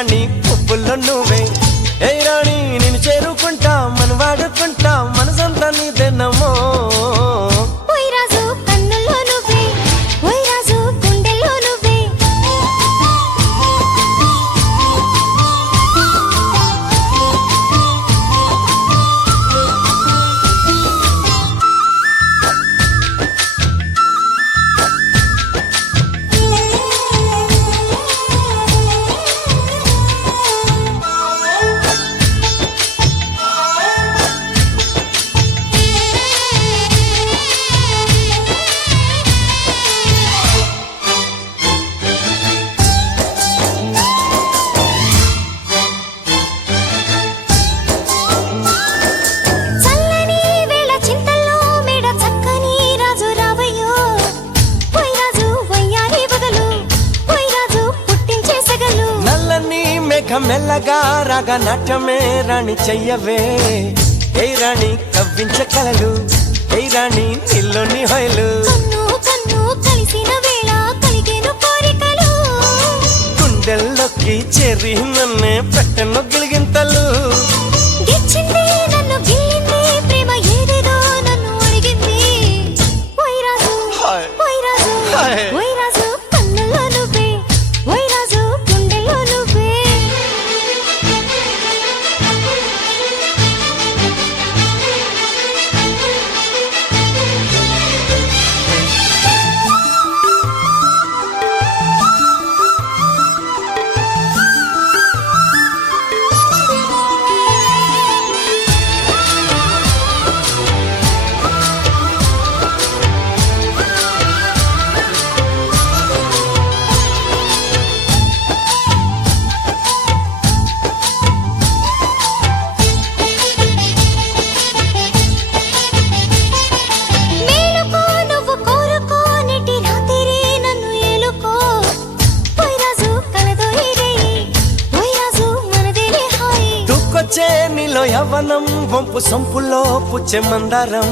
రాణి పువ్వుల్లో నువ్వే ఏ రాణి నిన్ను చేరుకుంటా మన వాడుకుంటా మనసంతా నీదేనమ్మో మెల్లగా రాగా నాట్యమే రాణి చెయ్యవే ఏ రాణి కవ్వించ కలలు ఏ రాణి నీలోని హొయలు గుండెల్లోకి చేరి నన్నే పెట్టను గిలిగింతలు నీలో యవ్వనం వంపు సొంపులో పుచ్చే మందారం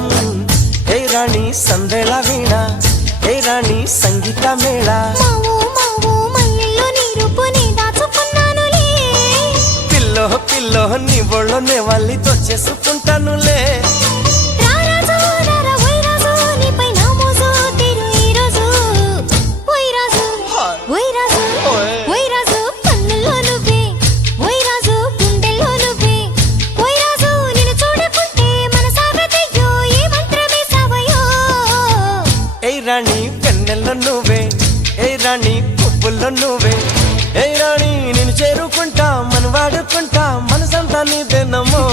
ఏ రాణి సందేళ వీణ ఏ రాణి సంగీత మేళ పిల్లో పిల్లో నీ ఒళ్ళోనే వాళ్ళతో చేసుకుంటానులే రాణి కన్నెల్లో నువ్వే ఏ రాణి పువ్వుల్లో నువ్వే ఏ రాణి నిన్ను చేరుకుంటా మన వాడుకుంటా మనసంతా నీదేనమ్మో